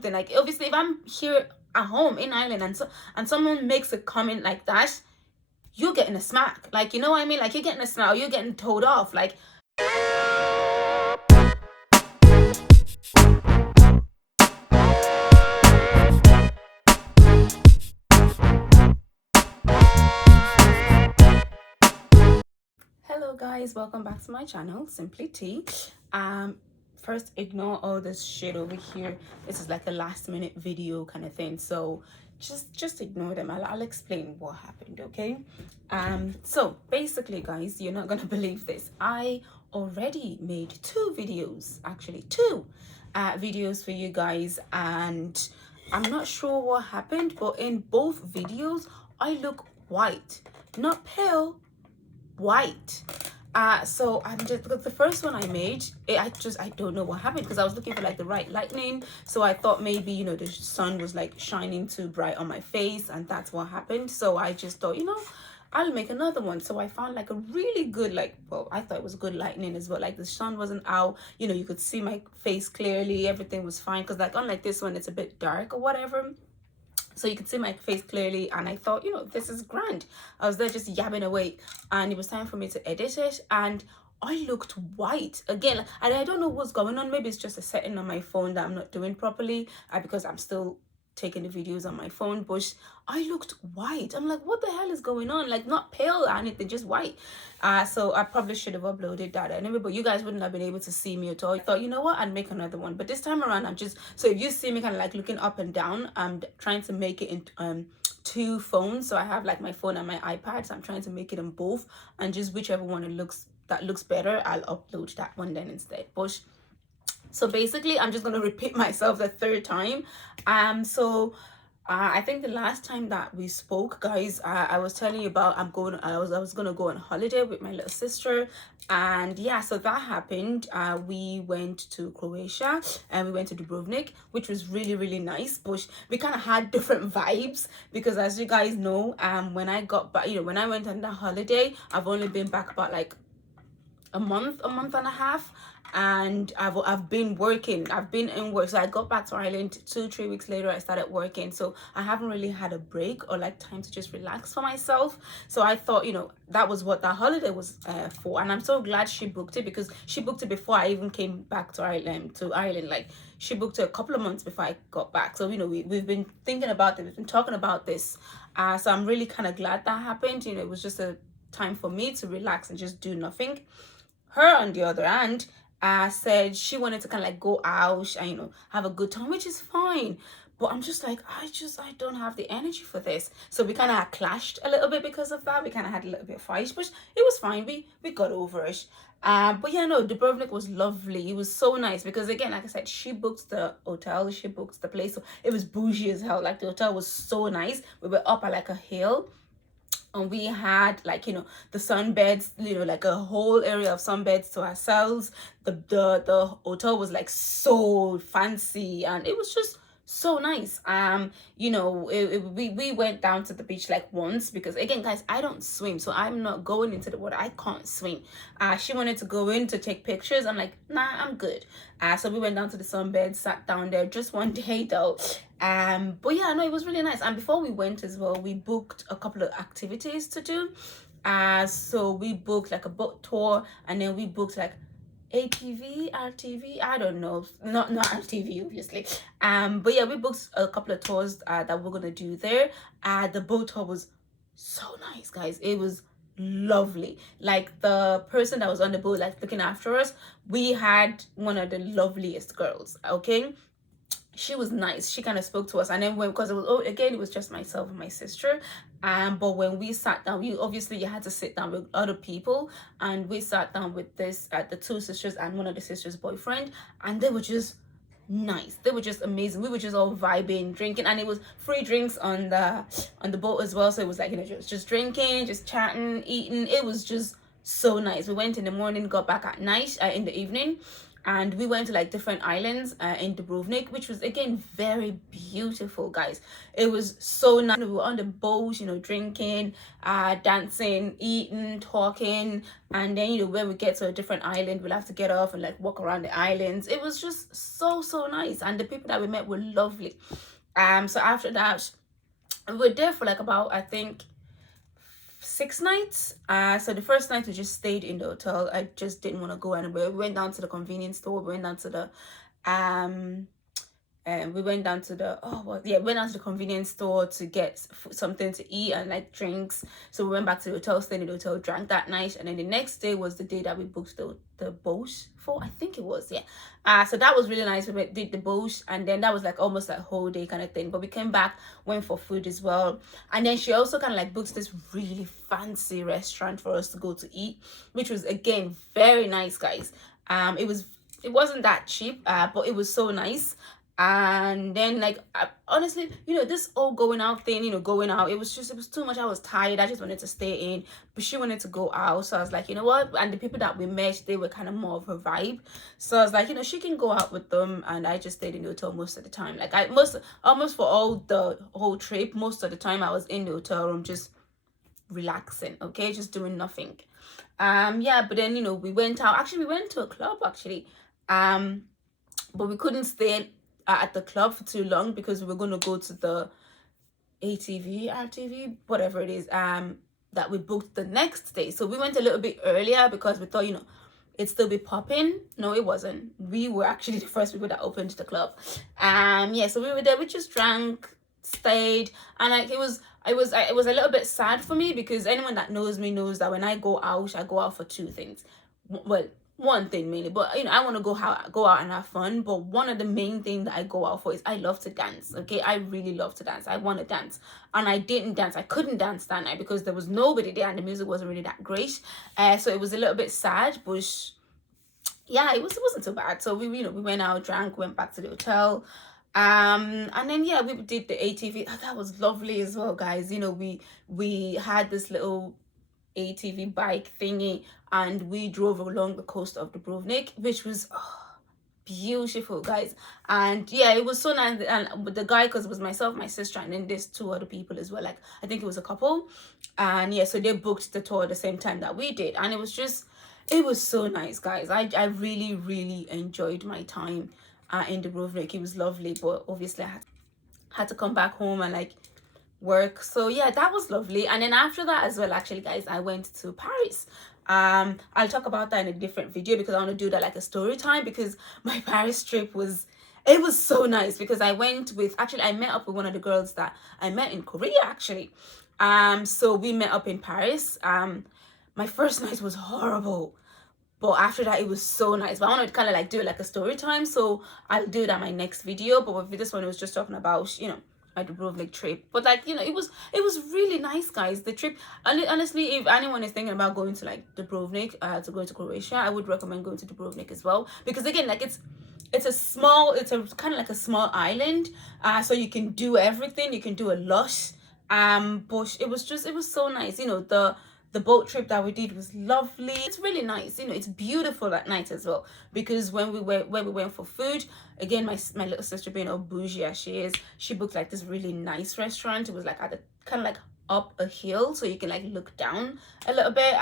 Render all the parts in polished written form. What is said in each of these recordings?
something. Like, obviously, if I'm here at home in Ireland and someone makes a comment like that, you're getting a smack. Like, you know what I mean? Like, you're getting a smack, or you're getting told off. Like, hello guys, welcome back to my channel, Simply Tea. First, ignore all this shit over here. This is like a last minute video kind of thing, so just ignore them. I'll explain what happened, okay? So basically, guys, you're not gonna believe this. I already made two videos, actually two videos for you guys, and I'm not sure what happened, but in both videos I look white, not pale, white. So I'm just, because the first one I made, I don't know what happened, because I was looking for like the right lighting. So I thought maybe, you know, the sun was like shining too bright on my face, and that's what happened. So I just thought, you know, I'll make another one. So I found like a really good, like, well, I thought it was good lightning as well. Like, the sun wasn't out, you know, you could see my face clearly, everything was fine. Because like, unlike this one, it's a bit dark or whatever, so you could see my face clearly. And I thought, you know, this is grand. I was there just yabbing away, and it was time for me to edit it, and I looked white again. And I don't know what's going on. Maybe it's just a setting on my phone that I'm not doing properly, because I'm still taking the videos on my phone, but I looked white. I'm like, what the hell is going on? Like, not pale or anything, just white. So I probably should have uploaded that anyway, but you guys wouldn't have been able to see me at all. I thought, you know what, I'd make another one. But this time around, I'm just, so if you see me kind of like looking up and down, I'm trying to make it in two phones. So I have like my phone and my iPad, so I'm trying to make it in both, and just whichever one that looks better, I'll upload that one then instead. But so basically, I'm just gonna repeat myself the third time. I think the last time that we spoke, guys, I was telling you about I was gonna go on holiday with my little sister, and yeah, so that happened. We went to Croatia, and we went to Dubrovnik, which was really nice. But we kind of had different vibes, because as you guys know, when I got back, you know, when I went on that holiday, I've only been back about like a month and a half, and I've been working. I've been in work. So I got back to Ireland 2-3 weeks later. I started working, so I haven't really had a break or like time to just relax for myself. So I thought, you know, that was what that holiday was for. And I'm so glad she booked it, because she booked it before I even came back to Ireland. Like, she booked it a couple of months before I got back. So, you know, we've been thinking about it, we've been talking about this, so I'm really kind of glad that happened. You know, it was just a time for me to relax and just do nothing. Her, on the other hand, said she wanted to kind of like go out and, you know, have a good time, which is fine. But I'm just like, I don't have the energy for this. So we kind of clashed a little bit because of that. We kind of had a little bit of fight, but it was fine. We got over it. But yeah, no, Dubrovnik was lovely. It was so nice, because again, like I said, she booked the hotel, she booked the place. So it was bougie as hell. Like, the hotel was so nice. We were up at like a hill, and we had, like, you know, the sunbeds, you know, like a whole area of sunbeds to ourselves. The hotel was like so fancy, and it was just so nice. You know, we went down to the beach like once, because again, guys, I don't swim, so I'm not going into the water. I can't swim. She wanted to go in to take pictures. I'm like, nah, I'm good. So we went down to the sunbed, sat down there, just one day though. But yeah, no, it was really nice. And before we went as well, we booked a couple of activities to do. So we booked like a boat tour, and then we booked like RTV, I don't know, not RTV obviously. But yeah, we booked a couple of tours that we're gonna do there. The boat tour was so nice, guys. It was lovely. Like, the person that was on the boat, like, looking after us, we had one of the loveliest girls, okay? She was nice. She kind of spoke to us, and then because it was just myself and my sister. But when we sat down, you had to sit down with other people, and we sat down with the two sisters and one of the sisters' boyfriend, and they were just nice. They were just amazing. We were just all vibing, drinking, and it was free drinks on the boat as well. So it was like, you know, just drinking, just chatting, eating. It was just so nice. We went in the morning, got back at night, in the evening. and we went to like different islands in Dubrovnik, which was again very beautiful, guys. It was so nice. We were on the boat, drinking, dancing, eating, talking, and then when we get to a different island, we'll have to get off and like walk around the islands. It was just so nice, and the people that we met were lovely. So after that, we were there for like about, I think, 6 nights. So the first night we just stayed in the hotel. I just didn't want to go anywhere. We went down to the convenience store. We went down to the we went down to the went down to the convenience store to get something to eat and like drinks. So we went back to the hotel, stayed in the hotel, drank that night, and then the next day was the day that we booked the boat for. I think it was, yeah. So that was really nice. We did the boat, and then that was like almost like a whole day kind of thing. But we came back, went for food as well, and then she also kind of like booked this really fancy restaurant for us to go to eat, which was again very nice, guys. It wasn't that cheap, but it was so nice. And then like honestly, this all going out thing, going out, it was too much. I was tired. I just wanted to stay in, but she wanted to go out. So I was like, you know what? And the people that we met, they were kind of more of her vibe. So I was like, she can go out with them, and I just stayed in the hotel most of the time. Like almost for all the whole trip, most of the time I was in the hotel room just relaxing, okay, just doing nothing. Yeah, but then we went out. Actually, we went to a club actually, but we couldn't stay at the club for too long because we were going to go to the RTV, whatever it is, that we booked the next day. So we went a little bit earlier because we thought, it'd still be popping. No, it wasn't. We were actually the first people that opened the club. Yeah, so we were there. We just drank, stayed, and like it was a little bit sad for me because anyone that knows me knows that when I go out for two things. Well, one thing mainly, but I want to go out and have fun. But one of the main things that I go out for is I love to dance. Okay, I really love to dance. I want to dance, and I didn't dance. I couldn't dance that night because there was nobody there and the music wasn't really that great. So it was a little bit sad, but yeah, it wasn't so bad. So we went out, drank, went back to the hotel. And then yeah, we did the ATV. That was lovely as well, guys. We had this little ATV bike thingy, and we drove along the coast of Dubrovnik, which was beautiful, guys. And yeah, it was so nice. And with the guy, because it was myself, my sister, and then there's two other people as well, like I think it was a couple. And yeah, so they booked the tour at the same time that we did, and it was so nice, guys. I really enjoyed my time in Dubrovnik. It was lovely, but obviously I had to come back home and like work. So yeah, that was lovely. And then after that as well, actually, guys, I went to Paris. I'll talk about that in a different video because I want to do that like a story time, because my Paris trip was so nice because I met up with one of the girls that I met in Korea actually. So we met up in Paris. My first night was horrible, but after that it was so nice. But I want to kind of like do it like a story time, so I'll do that in my next video. But with this one, it was just talking about my Dubrovnik trip. But like it was really nice, guys. The trip, honestly, if anyone is thinking about going to like Dubrovnik to go to Croatia, I would recommend going to Dubrovnik as well, because again, like it's a kind of like a small island, so you can do everything, you can do a lot. But it was so nice. The boat trip that we did was lovely. It's really nice. It's beautiful at night as well, because when we went for food, again, my little sister, being all bougie as she is, she booked like this really nice restaurant. It was like at the kind of like up a hill, so you can like look down a little bit.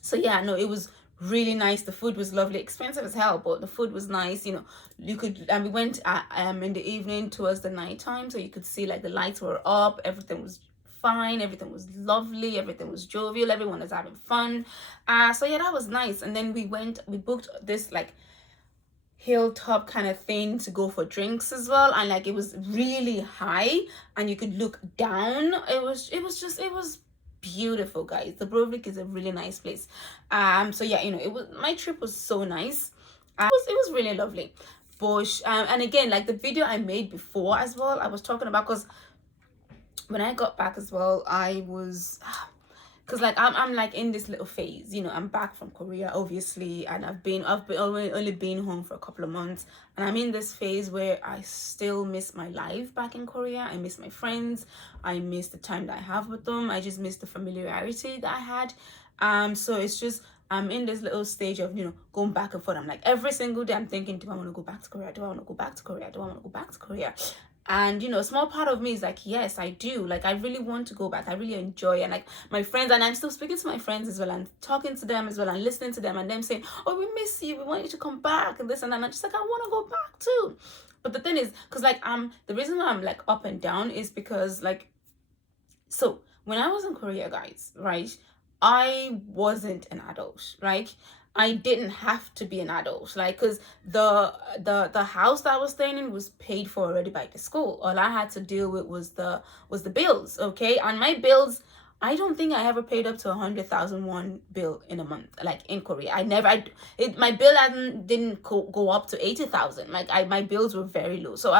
So yeah, no, it was really nice. The food was lovely, expensive as hell, but the food was nice. You could, and we went in the evening towards the nighttime, so you could see like the lights were up, everything was fine, everything was lovely, everything was jovial, everyone was having fun. So yeah, that was nice. And then we booked this like hilltop kind of thing to go for drinks as well, and like it was really high and you could look down. It was beautiful, guys. Dubrovnik is a really nice place. So yeah, my trip was so nice. It was really lovely. But and again, like the video I made before as well, I was talking about, because when I got back as well, I was, because like I'm like in this little phase. I'm back from Korea, obviously, and I've only been home for a couple of months, and I'm in this phase where I still miss my life back in Korea. I miss my friends, I miss the time that I have with them, I just miss the familiarity that I had. So it's just, I'm in this little stage of, going back and forth. I'm like, every single day I'm thinking, do I want to go back to Korea? Do I want to go back to Korea? Do I want to go back to Korea? And a small part of me is like, yes, I do. Like, I really want to go back. I really enjoy it. And like my friends, and I'm still speaking to my friends as well and talking to them as well and listening to them and them saying, oh, we miss you, we want you to come back and this and that. And I'm just like, I want to go back too. But the thing is, because like the reason why I'm like up and down is because like, so when I was in Korea, guys, right, I wasn't an adult, right? I didn't have to be an adult, like, because the house that I was staying in was paid for already by the school. All I had to deal with was the bills, okay? And my bills, I don't think I ever paid up to 100,000 won bill in a month, like in Korea. My bill didn't go up to 80,000. Like my bills were very low, so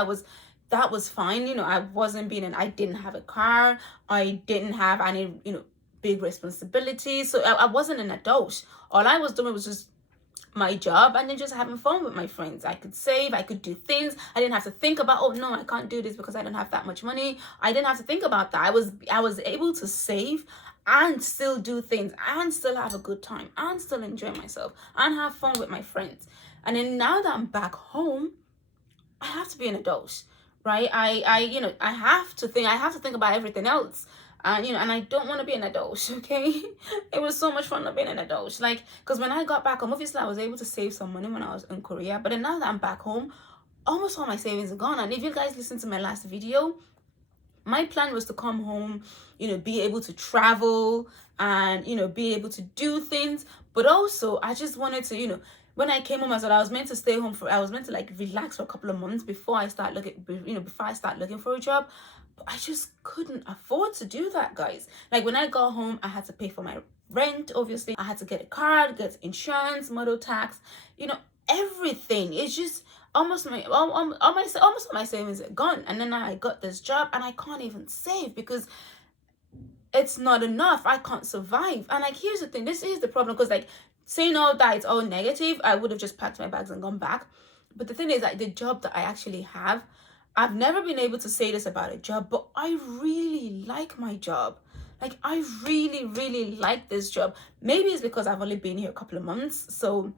that was fine. I wasn't I didn't have a car. I didn't have any, big responsibilities. So I wasn't an adult. All I was doing was just my job and then just having fun with my friends. I could save, I could do things. I didn't have to think about, oh no, I can't do this because I don't have that much money. I didn't have to think about that. I was able to save and still do things and still have a good time and still enjoy myself and have fun with my friends. And then now that I'm back home, I have to be an adult, right? I have to think about everything else. And I don't want to be an adult, okay? It was so much fun not being an adult. Like, because when I got back home, obviously I was able to save some money when I was in Korea. But then now that I'm back home, almost all my savings are gone. And if you guys listened to my last video, my plan was to come home, be able to travel and, be able to do things. But also, I just wanted to, when I came home as well, I was meant to like relax for a couple of months before I start looking for a job. I just couldn't afford to do that, guys. Like when I got home, I had to pay for my rent, obviously. I had to get a card, get insurance, motor tax, everything. It's just almost all my savings are gone. And then I got this job and I can't even save because it's not enough. I can't survive. And like, here's the thing. This is the problem, because like saying all that it's all negative, I would have just packed my bags and gone back. But the thing is that the job that I actually have, I've never been able to say this about a job, but I really like my job. Like, I really, really like this job. Maybe it's because I've only been here a couple of months. So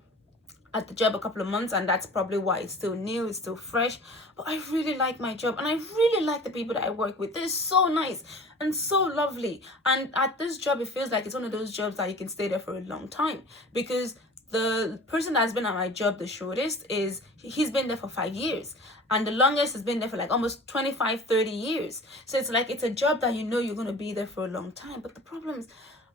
at the job a couple of months, and that's probably why it's still new, it's still fresh. But I really like my job, and I really like the people that I work with. They're so nice and so lovely. And at this job, it feels like it's one of those jobs that you can stay there for a long time, because the person that's been at my job the shortest he's been there for 5 years, and the longest has been there for like almost 25-30 years. So it's like, it's a job that you're going to be there for a long time. But the problem is,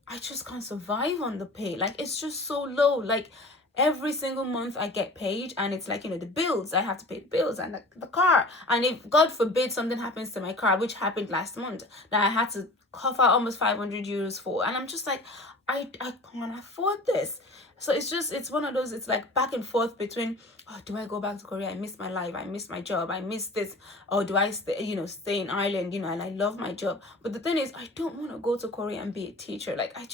I just can't survive on the pay. Like, it's just so low. Like, every single month I get paid, and it's like, the bills, I have to pay the bills and the car. And if God forbid something happens to my car, which happened last month, that I had to cough out almost 500 euros for, and I'm just like, I can't afford this. So it's one of those, it's like back and forth between, oh, do I go back to Korea? I miss my life, I miss my job, I miss this. Or do I stay in Ireland, and I love my job. But the thing is, I don't want to go to Korea and be a teacher. Like, I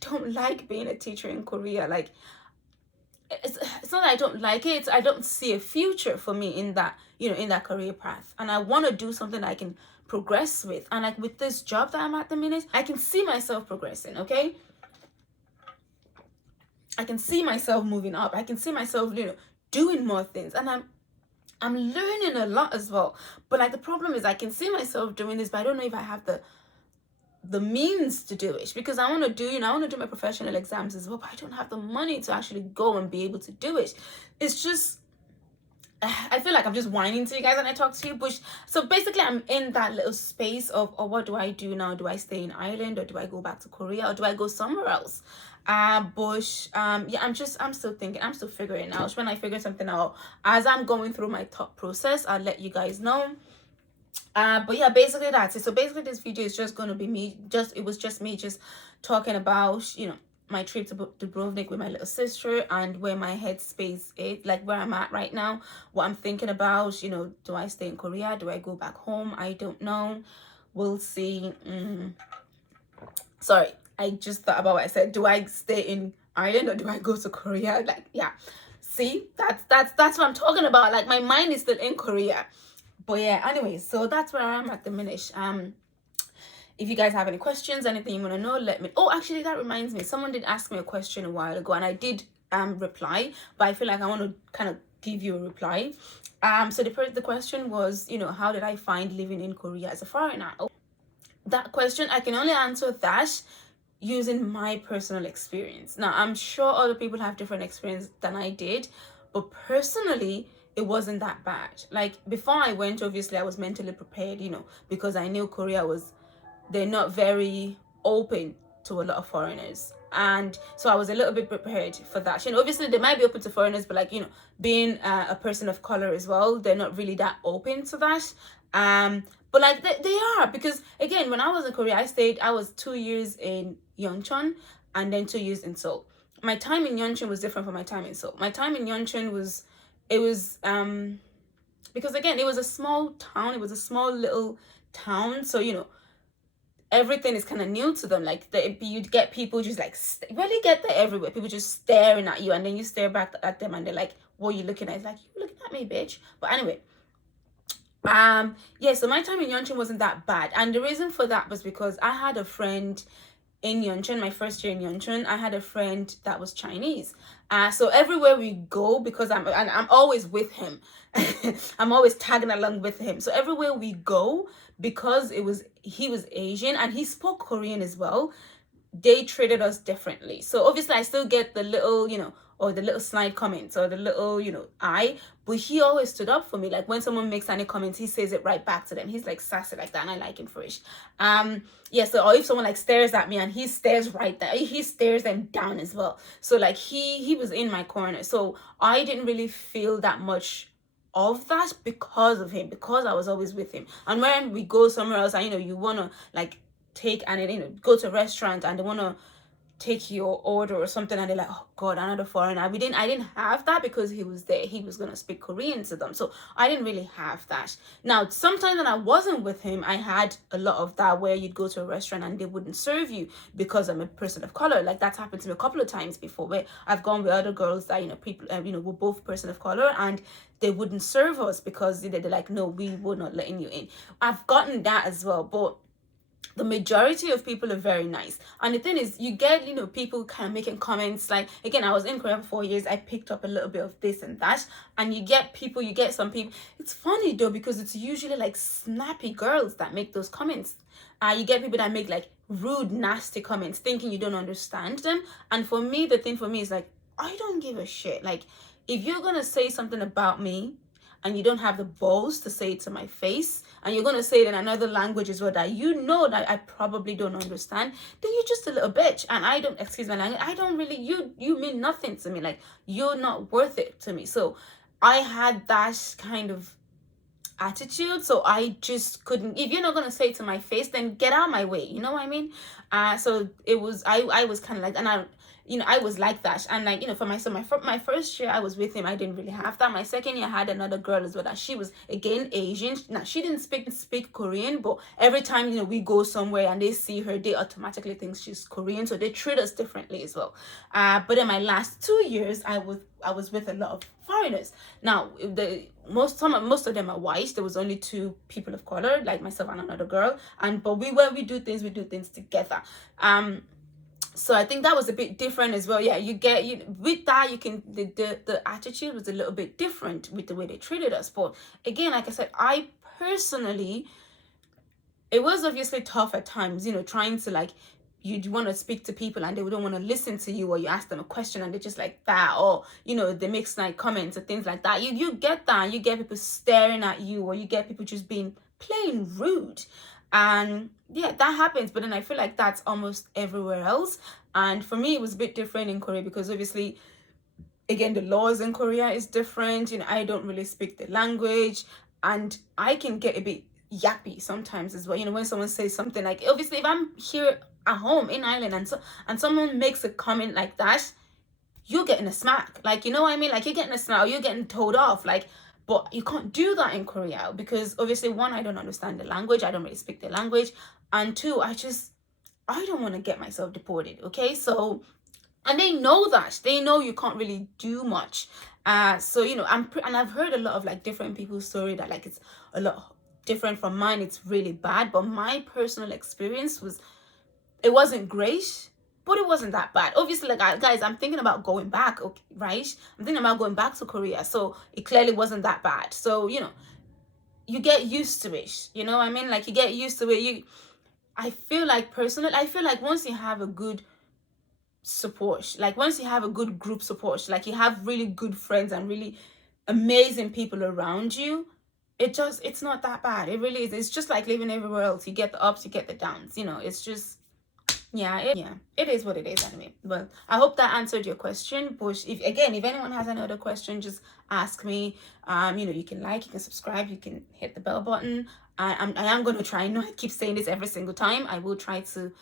don't like being a teacher in Korea. Like, it's not that I don't like it, I don't see a future for me in that, in that career path. And I want to do something that I can progress with. And like with this job that I'm at the minute, I can see myself progressing, okay? I can see myself moving up. I can see myself, doing more things. And I'm learning a lot as well. But like, the problem is, I can see myself doing this, but I don't know if I have the means to do it, because I want to do my professional exams as well, but I don't have the money to actually go and be able to do it. It's just, I feel like I'm just whining to you guys when I talk to you. But so basically, I'm in that little space of, oh, what do I do now? Do I stay in Ireland, or do I go back to Korea, or do I go somewhere else? Yeah, I'm still thinking, I'm still figuring out. When I figure something out, as I'm going through my thought process, I'll let you guys know. But yeah, basically that's it. So basically, this video is just going to be me, it was just me just talking about, my trip to Dubrovnik with my little sister, and where my headspace is, like where I'm at right now, what I'm thinking about. Do I stay in Korea? Do I go back home? I don't know. We'll see. Sorry, I just thought about what I said. Do I stay in Ireland, or do I go to Korea? Like, yeah, see, that's what I'm talking about. Like, my mind is still in Korea. But yeah, anyway, so that's where I'm at the minute. If you guys have any questions, anything you want to know, let me. Oh, actually, that reminds me. Someone did ask me a question a while ago, and I did reply, but I feel like I want to kind of give you a reply. So the question was, how did I find living in Korea as a foreigner? Oh, that question, I can only answer that using my personal experience. Now, I'm sure other people have different experience than I did, but personally, it wasn't that bad. Like, before I went, obviously, I was mentally prepared, because I knew Korea they're not very open to a lot of foreigners. And so I was a little bit prepared for that. Obviously they might be open to foreigners, but like, being a person of color as well, they're not really that open to that. But like they are, because again, when I was in Korea, I was 2 years in Yeoncheon and then 2 years in Seoul. My time in Yeoncheon was different from my time in Seoul. My time in Yeoncheon was because again, it was a small town, it was a small little town, so everything is kind of new to them. Like you'd get people just like you get that everywhere, people just staring at you, and then you stare back at them and they're like, what are you looking at? It's like, you looking at me, bitch. But anyway, yeah, so my time in Yeoncheon wasn't that bad, and the reason for that was because I had a friend in Yeoncheon. My first year in Yeoncheon, I had a friend that was Chinese. So everywhere we go, because I'm always with him, I'm always tagging along with him. So everywhere we go, because he was Asian and he spoke Korean as well, they treated us differently. So obviously I still get the little, or the little snide comments or the little, but he always stood up for me. Like when someone makes any comments, he says it right back to them. He's like sassy like that, and I like him for it. Yeah, so or if someone like stares at me and he stares right there, he stares them down as well. So like he was in my corner. So I didn't really feel that much of that because of him, because I was always with him. And when we go somewhere else and you wanna like take and go to a restaurant and they want to take your order or something and they're like, oh god, another foreigner. I didn't have that because he was there, he was gonna speak Korean to them, so I didn't really have that. Now sometimes when I wasn't with him, I had a lot of that, where you'd go to a restaurant and they wouldn't serve you because I'm a person of color. Like that's happened to me a couple of times before, where I've gone with other girls that people we're both person of color, and they wouldn't serve us because they're like, no, we were not letting you in. I've gotten that as well, but the majority of people are very nice. And the thing is, you get people kind of making comments. Like again, I was in Korea for 4 years, I picked up a little bit of this and that, and you get some people. It's funny though, because it's usually like snappy girls that make those comments. You get people that make like rude, nasty comments thinking you don't understand them. And for me, the thing for me is like, I don't give a shit. Like if you're gonna say something about me and you don't have the balls to say it to my face, and you're going to say it in another language as well that that I probably don't understand, then you're just a little bitch. And I don't, excuse my language, I don't really, you mean nothing to me. Like, you're not worth it to me. So I had that kind of attitude, so I just couldn't. If you're not going to say it to my face, then get out of my way, you know what I mean? So it was, I was kind of like, and I was like that. And like, for my first year I was with him, I didn't really have that. My second year I had another girl as well that she was again Asian. Now she didn't speak Korean, but every time we go somewhere and they see her, they automatically think she's Korean, so they treat us differently as well. But in my last 2 years I was with a lot of foreigners. Now most of them are white. There was only 2 people of color, like myself and another girl, but we do things together. So I think that was a bit different as well. Yeah, with that, you can the attitude was a little bit different with the way they treated us. But again, like I said, I personally, it was obviously tough at times, trying to like, you want to speak to people and they don't want to listen to you, or you ask them a question and they're just like that, or they make snide comments or things like that. You get that, you get people staring at you, or you get people just being plain rude. And yeah, that happens, but then I feel like that's almost everywhere else. And for me, it was a bit different in Korea because obviously, again, the laws in Korea is different. I don't really speak the language, and I can get a bit yappy sometimes as well. When someone says something, like obviously if I'm here at home in Ireland and someone makes a comment like that, you're getting a smack. Like, you know what I mean? Like, you're getting a smack, or you're getting told off. Like, but you can't do that in Korea because obviously, 1, I don't understand the language. I don't really speak the language. And 2, I don't want to get myself deported. Okay. So, and they know that. They know you can't really do much. So, and I've heard a lot of like different people's story that like it's a lot different from mine, it's really bad. But my personal experience was, it wasn't great, but it wasn't that bad. Obviously, like, guys, I'm thinking about going back, okay, right? I'm thinking about going back to Korea, so it clearly wasn't that bad. So, you know, you get used to it. You know what I mean? Like, you get used to it. I feel like, personally, I feel like once you have a good support, like once you have a good group support, like you have really good friends and really amazing people around you, it's not that bad. It really is. It's just like living everywhere else. You get the ups, you get the downs. You know, it's just, yeah, it is what it is anyway. Well, I hope that answered your question. But if anyone has any other question, just ask me. You know, you can like, you can subscribe, you can hit the bell button. I am going to try. I know I keep saying this every single time. I will try to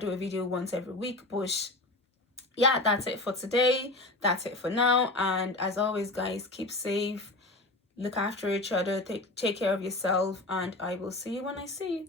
do a video once every week. But yeah, that's it for today. That's it for now. And as always, guys, keep safe, look after each other, take care of yourself, and I will see you when I see you.